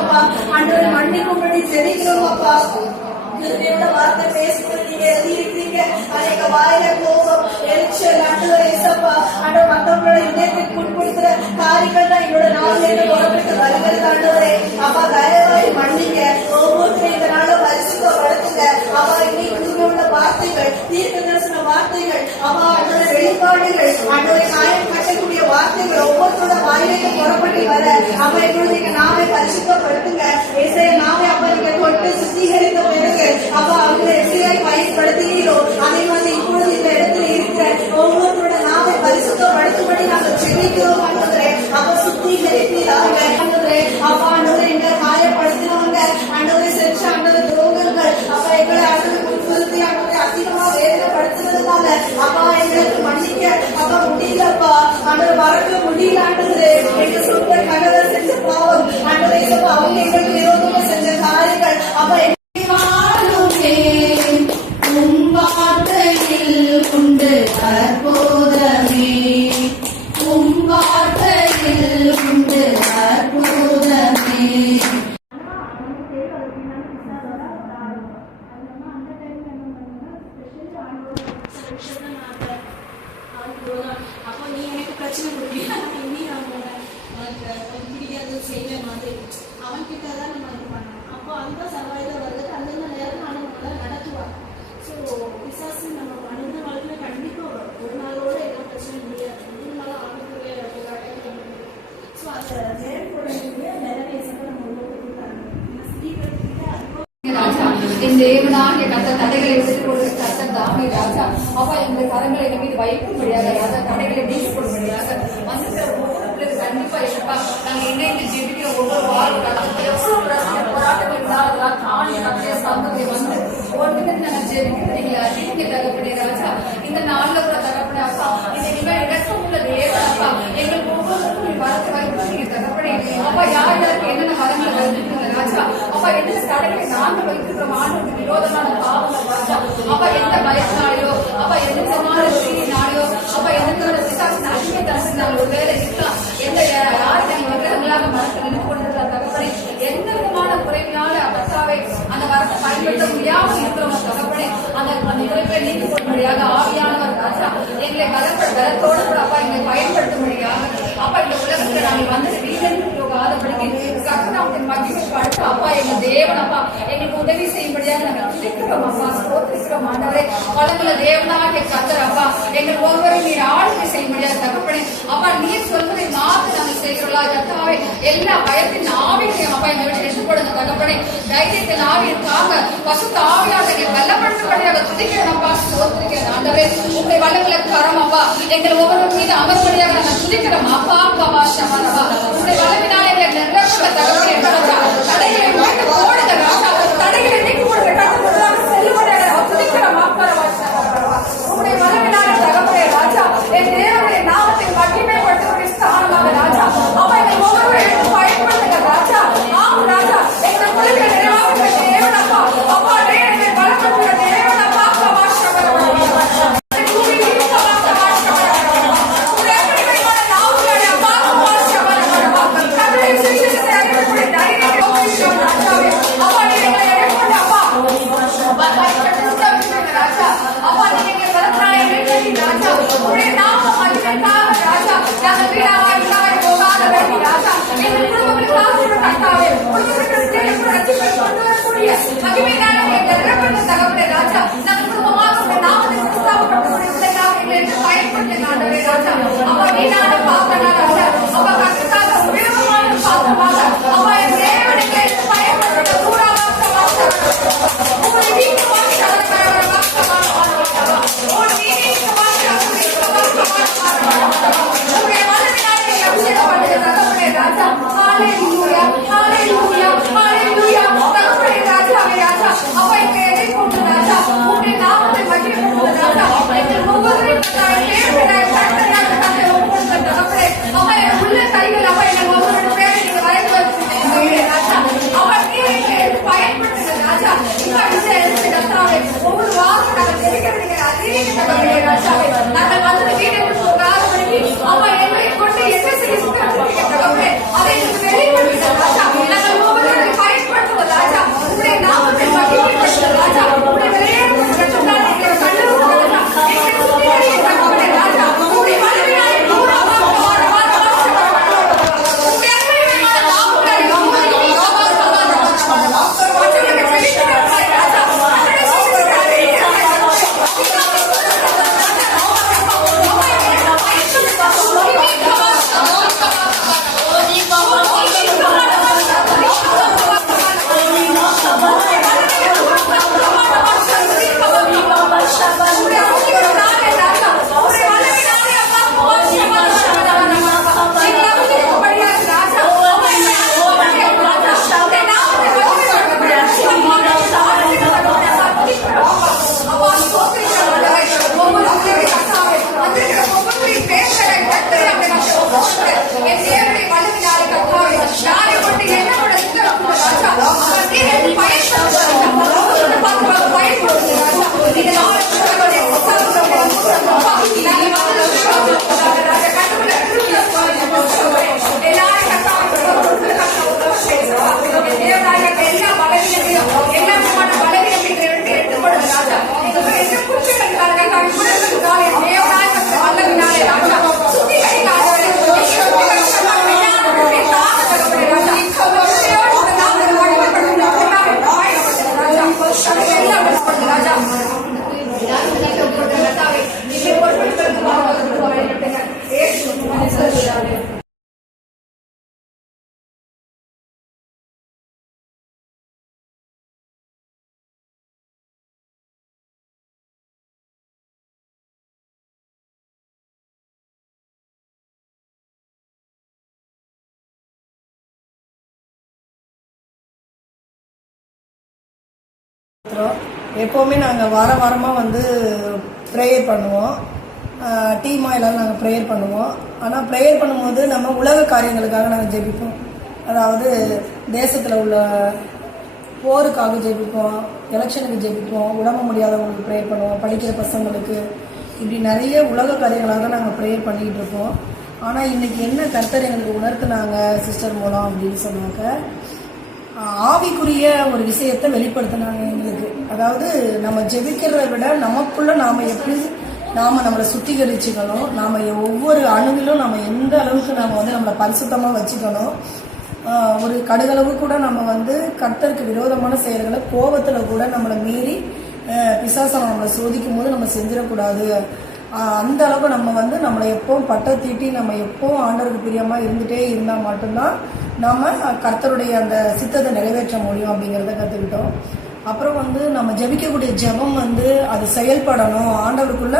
அப்பா. ஆண்டவரே மன்னிக்கும்படி ஜெபிக்கிறோம் அப்பா. கிருபையோட வார்த்தை பேசும்போது நீங்க எழுதியிருக்கீங்க. அநேக வாயில கோபம், எரிச்சல், ஆண்டவரே இயேசப்பா, ஆண்டவர் மற்றவங்களோட இதயத்துக்கு புண்படுத்துற காரியங்கள் தான் என்னோட நாளிலிருந்து புறப்பட்டு வருகிறது. ஆண்டவரே அப்பா, தயவாய் மன்னிங்க. ஒவ்வொருத்தரும் இந்த நாள பரிசுத்தப்படுத்துங்க. அவா இன்னைக்கு உள்ள வார்த்தைகள், தீர்க்க தரிசன வார்த்தைகள், அவா ஆண்டவரே வெளிப்பாடுகள், ஆண்டவரை காயம் கட்டக்கூடிய வார்த்தைகள் ஒவ்வொருத்தரோட வாயிலிருந்து புறப்பட்டு வர அவ எங்களுடைய நாமே பரிசுத்தப்படுத்துங்க. இசைய நாமே அப்ப நீங்க தொட்டு சுத்திகரித்த பிறகு அப்ப அவங்களை எப்படியாய் பயன்படுத்துகிறீரோ அதே மாதிரி இப்பொழுது இந்த இடத்துல இருக்கிற ஒவ்வொருத்தரோட நாமை பரிசுத்தப்படுத்தும்படி நாங்கள் செபிக்கிறோம். ஆண்டவரே அவ சுத்திகரிப்பீராக. ஆண்டவரே அப்பா, ஆண்டவரை எங்களை காயப்படுத்தினவங்க, ஆண்டவரை செஞ்ச ஆண்டவரை துரோகங்கள் அப்ப எங்களை ஆண்டவரை முன்னிறுத்தி ஆண்டவரை அதிகமா வேதனைப்படுத்துறதுனால அப்பா எங்களுக்கு மன்னிக்க அப்ப முடியலப்பா. ஆண்டவர் மறக்க முடியல. ஆண்டவரே எங்க சொந்த கணவர் செஞ்ச பாவம், ஆண்டவரை அவங்க எங்களுக்கு விரோதமா செஞ்ச காரியங்கள் அப்ப உண்டு அற்புதமே, வார்த்தையில் உண்டு அற்புதமே. அப்போ நீ எனக்கு பிரச்சனை கொடுக்கல, நீ பிடிக்காத செய்ய மாதிரி அவன் கிட்ட தான் நம்ம இது பண்ணோம். அப்போ அந்த சர்வாயுத வருது அந்தந்த நேரம் நான் நடத்துவான். ஸோ பிசாசு நம்ம அனுந்த வாழ்க்கையில் கண்டிப்பாக வரும். ஒரு நாளோட எந்த பிரச்சனை முடியாது. மூணு நாள் ஆண்டுக்குள்ளே போராட்டம். ஸோ அந்த நேரக்கூடிய நிலைமையை நம்ம உருவாக்கி கொடுத்தாங்க. என் தேவனாகிய கர்த்தர் தடைகளை எதிர்கொள்கிற கர்த்தர் தாமே ராஜா. அப்பா எங்கள் கரங்களை மீது வைக்கும்படியாக ராஜா, தடைகளை நீக்கி கொள்ளும்படியாக வந்துட்டு ஒவ்வொரு கண்டிப்பா இருப்பா. நாங்க இணைந்து ஜெபிக்கிற ஒவ்வொரு வாரம் எவ்வளவு பிரச்சனை போராட்டங்கள் இருந்தாலும் தாண்டி நம்முடைய சந்தத்தை வந்து ஒன்றுமே நாங்க ஜெபிக்கிறது நீங்க அதிக தகப்படே ராஜா. இந்த நாள்ல கூட தகப்படே அப்பா, இந்த இவன் இடக்கம் உள்ள தேவன் அப்பா, எங்களுக்கு ஒவ்வொருக்கும் வரத்து வைப்பு நீங்க தகப்படே அப்பா. யாருக்கு என்னென்ன வரங்களை வைத்திருக்கீங்க ராஜா. அப்பா எந்த தடைகளை நாங்கள் வைத்திருக்கிறோம் ஆண்டுக்கு விரோதமான பாவங்கள் ராஜா. அப்பா எந்த பயத்தினாலேயோ அப்பா எந்த விதமான செய்தினாலேயோ அப்பா எந்த விசாசன அதிக தரிசனம் ஒரு வேலை இருக்கலாம். எந்த யாருக்கு நீங்க விக்கிரகங்களாக மனசில் நின்று கொண்டிருக்கிற தகப்படே எந்த விதமான குறைவினால அப்பத்தாவை அந்த வரத்தை பயன்படுத்த முடியாமல் இருக்கிறவங்க தகப்படே அந்த குறைகளை நீக்கி கொள்ளும்படியாக ஆவியானவர் ராஜா எங்களை பலத்தோடு கூட அப்பா எங்களை பயன்படுத்தும்படியாக அப்பா இந்த உலகத்துல நாங்கள் வந்து வீட்டிற்கு போகாதபடிக்கு கர்த்தனாவின் மகிமைக்கு அடுத்து அப்பா எங்க தேவன் அப்பா எங்களுக்கு உதவி செய்யும்படியாக நாங்கள் துதிக்கிறோம் அப்பா, ஸ்தோத்திரிக்கிறோம் ஆண்டவரே. பலங்கள தேவனாகிய கர்த்தர் அப்பா எங்கள் ஒவ்வொருவரையும் நீர் ஆளுகை செய்யும்படியாக தகப்பனே அப்பா நீர் சொல்வதை மாற்ற நாங்கள் செய்கிறோம்லா கர்த்தாவே. எல்லா பயத்தின் ஆவிகளையும் அப்பா எங்களை விட்டு எடுத்துக்கொடுங்க தகப்பனே. தைரியத்தின் ஆவியிற்காக பசுத்த ஆவியாக எங்களை பலப்படுத்தும்படியாக துதிக்கிறோம் அப்பா, ஸ்தோத்திரிக்கிறோம் ஆண்டவரே. உங்களுடைய வல்லங்களை கரம் அப்பா எங்கள் ஒவ்வொரு மீது அமர்படியாக நாங்கள் துதிக்கிறோம் அப்பா. அப்பா சமரவா உங்களுடைய வல்லவினால எங்களை நிரப்புற தகப்பனே தடைகளை மாற்ற போடுங்க ராஜா. தடைகளை நீக்கி கொடுங்க செல்லுபடியாக துதிக்கிறோம் அப்பா. உங்களுடைய வல்லவினால தகப்பனே ராஜா என் தேவனுடைய நாமத்தை மகிமைப்படுத்துவதற்கு ஸ்தானமாக ராஜா அப்பா எங்கள் ஒவ்வொருவரையும் பயன்படுத்துங்க ராஜா. ஆம் ராஜா எங்களை குழுக்களை நிறைவாக தேவன் அப்பா அப்பா எங்களை பலப்படுத்துகிற தேவன் அப்பா. அப்பா எப்போவுமே நாங்கள் வாரமாக வந்து ப்ரேயர் பண்ணுவோம். டீமாக எல்லோரும் நாங்கள் ப்ரேயர் பண்ணுவோம். ஆனால் ப்ரேயர் பண்ணும்போது நம்ம உலக காரியங்களுக்காக நாங்கள் ஜெபிப்போம். அதாவது தேசத்தில் உள்ள போருக்காக ஜெபிப்போம், எலெக்ஷனுக்கு ஜெபிப்போம், உடம்பு முடியாதவங்களுக்கு ப்ரேயர் பண்ணுவோம், படிக்கிற பசங்களுக்கு, இப்படி நிறைய உலக காரியங்களாக தான் நாங்கள் ப்ரேயர் பண்ணிக்கிட்டு இருப்போம். ஆனால் இன்றைக்கி என்ன கர்த்தர் எங்களுக்கு உணர்த்தினாங்க சிஸ்டர் மூலம் அப்படின்னு சொன்னாக்க, ஆவிக்குரிய ஒரு விஷயத்தை வெளிப்படுத்தினாங்க எங்களுக்கு. அதாவது நம்ம ஜெபிக்கிறத விட நமக்குள்ள நாம் எப்படி நம்மளை சுத்திகரிச்சுக்கணும், நாம் ஒவ்வொரு அணுவிலும் நம்ம எந்த அளவுக்கு நாம் வந்து நம்மளை பரிசுத்தமாக வச்சுக்கணும். ஒரு கடுகளவு கூட நம்ம வந்து கர்த்தருக்கு விரோதமான செயல்களை கோபத்தில் கூட நம்மளை மீறி பிசாசம் நம்மளை சோதிக்கும் போது நம்ம செஞ்சிடக்கூடாது. அந்த அளவுக்கு நம்ம வந்து நம்மளை எப்பவும் பட்டை தீட்டி நம்ம எப்பவும் ஆண்டவருக்கு பிரியமாக இருந்துகிட்டே இருந்தால் மட்டும்தான் நம்ம கர்த்தருடைய அந்த சித்தத்தை நிறைவேற்ற முடியும் அப்படிங்கிறத கற்றுக்கிட்டோம். அப்புறம் வந்து நம்ம ஜெபிக்கக்கூடிய ஜெபம் வந்து அது செயல்படணும், ஆண்டவருக்குள்ள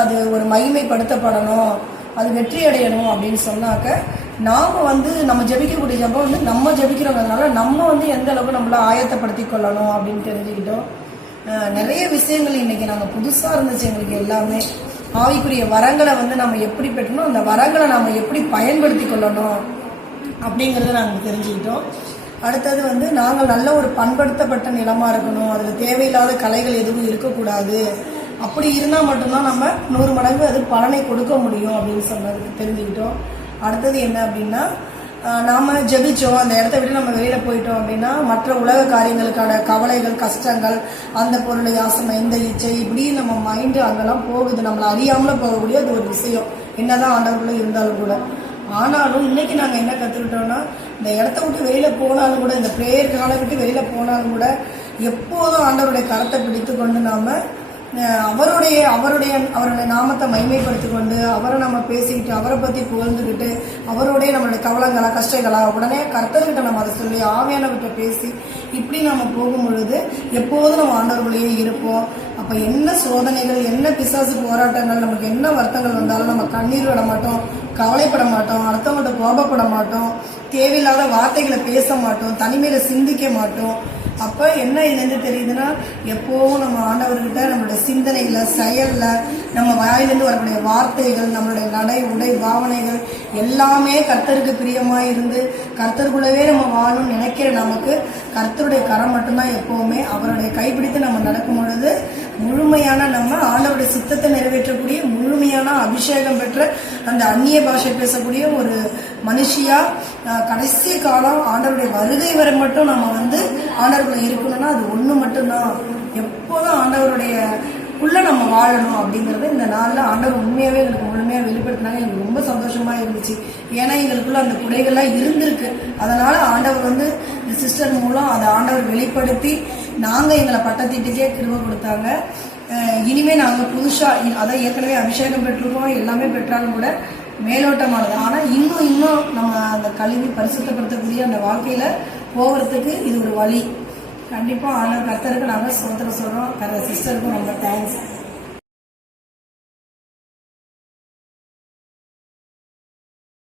அது ஒரு மகிமைப்படுத்தப்படணும், அது வெற்றி அடையணும் அப்படின்னு சொன்னாக்க நாம் வந்து நம்ம ஜெபிக்கக்கூடிய ஜெபம் வந்து நம்ம ஜெபிக்கிறவங்கனால நம்ம வந்து எந்த அளவுக்கு நம்மளை ஆயத்தப்படுத்தி கொள்ளணும் அப்படின்னு தெரிஞ்சுக்கிட்டோம். நிறைய விஷயங்கள் இன்னைக்கு நாங்கள் புதுசாக இருந்துச்சு எங்களுக்கு எல்லாமே. ஆவிக்குரிய வரங்களை வந்து நம்ம எப்படி பெற்றணும், அந்த வரங்களை நம்ம எப்படி பயன்படுத்தி கொள்ளணும் அப்படிங்கிறத நாங்கள் தெரிஞ்சுக்கிட்டோம். அடுத்தது வந்து நாங்கள் நல்ல ஒரு பண்படுத்தப்பட்ட நிலமா இருக்கணும், அதில் தேவையில்லாத கலைகள் எதுவும் இருக்கக்கூடாது. அப்படி இருந்தால் மட்டும்தான் நம்ம 100 மடங்கு அது பலனை கொடுக்க முடியும் அப்படின்னு சொன்னதுக்கு தெரிஞ்சுக்கிட்டோம். அடுத்தது என்ன அப்படின்னா, நாம் ஜெபிச்சோம், அந்த இடத்த விட்டு நம்ம வெளியில் போயிட்டோம் அப்படின்னா மற்ற உலக காரியங்களுக்கான கவலைகள், கஷ்டங்கள், அந்த பொருள் யாசனை, இந்த இச்சை, இப்படி நம்ம மைண்டு அங்கெல்லாம் போகுது. நம்மளை அறியாமல போகக்கூடிய அது ஒரு விஷயம், என்னதான் ஆண்டவர்களும் இருந்தாலும் கூட. ஆனாலும் இன்னைக்கு நாங்கள் என்ன கற்றுக்கிட்டோம்னா, இந்த இடத்த விட்டு வெளியில் போனாலும் கூட, இந்த ப்ரேயர் காலை விட்டு வெளியில் போனாலும் கூட எப்போதும் ஆண்டவருடைய கரத்தை பிடித்து கொண்டு நாம் அவருடைய நாமத்தை மகிமைப்படுத்தி கொண்டு அவரை நம்ம பேசிக்கிட்டு அவரை பற்றி புகழ்ந்துக்கிட்டு அவருடைய நம்மளுடைய கவலைங்களா கஷ்டங்களா உடனே கர்த்தர்கிட்ட நம்ம அதை சொல்லி ஆவியானவர்கிட்ட பேசி இப்படி நம்ம போகும் பொழுது எப்போதும் நம்ம ஆண்டவர்களையே இருப்போம். அப்போ என்ன சோதனைகள், என்ன பிசாசு போராட்டங்கள், நமக்கு என்ன வருத்தங்கள் வந்தாலும் நம்ம கண்ணீர் விட மாட்டோம், கவலைப்பட மாட்டோம், அடுத்தவங்கள்ட்ட கோபப்பட மாட்டோம், தேவையில்லாத வார்த்தைகளை பேச மாட்டோம், தனிமையில சிந்திக்க மாட்டோம். அப்போ என்ன இதுலேருந்து தெரியுதுன்னா, எப்போவும் நம்ம ஆண்டவர்கிட்ட நம்மளுடைய சிந்தனையில், செயலில், நம்ம வாயிலிருந்து வரக்கூடிய வார்த்தைகள், நம்மளுடைய நடை, உடை, பாவனைகள் எல்லாமே கர்த்தருக்கு பிரியமாக இருந்து கர்த்தருக்குள்ளவே நம்ம வாழணும்னு நினைக்கிற நமக்கு கர்த்தருடைய கரம் மட்டும்தான் எப்போவுமே. அவருடைய கைப்பிடித்து நம்ம நடக்கும் பொழுது முழுமையான நம்ம ஆண்டவருடைய சித்தத்தை நிறைவேற்றக்கூடிய முழுமையான அபிஷேகம் பெற்ற அந்த அந்நிய பாஷை பேசக்கூடிய ஒரு மனுஷியா கடைசி காலம் ஆண்டவருடைய வருகை வரை மட்டும் நம்ம வந்து ஆண்டவருக்குள்ள இருக்கணும்னா அது ஒண்ணு மட்டும்தான். எப்போதும் ஆண்டவருடைய உள்ள நம்ம வாழணும் அப்படிங்கறது இந்த நாள்ல ஆண்டவர் உண்மையாவே எங்களுக்கு முழுமையா வெளிப்படுத்தினாங்க. எங்களுக்கு ரொம்ப சந்தோஷமா இருந்துச்சு. ஏன்னா எங்களுக்குள்ள அந்த குறைகள்லாம் இருந்திருக்கு. அதனால ஆண்டவர் வந்து இந்த சிஸ்டர் மூலம் அதை ஆண்டவர் வெளிப்படுத்தி நாங்க எங்களை பட்டத்திட்டுக்கே கிருபை கொடுத்தாங்க. இனிமே நாங்க புதுசா அதை ஏற்கனவே அபிஷேகம் பெற்றிருக்கோம், எல்லாமே பெற்றாலும் கூட மேலோட்டமானது. ஆனா இன்னும் நம்ம அந்த கல்வி பரிசுத்தப்படுத்தக்கூடிய அந்த வாழ்க்கையில போகிறதுக்கு இது ஒரு வழி. கண்டிப்பா ஆண்டவர் கர்த்தருக்கு நாங்க சோதனை சொல்றோம். சிஸ்டருக்கும் ரொம்ப தேங்க்ஸ்.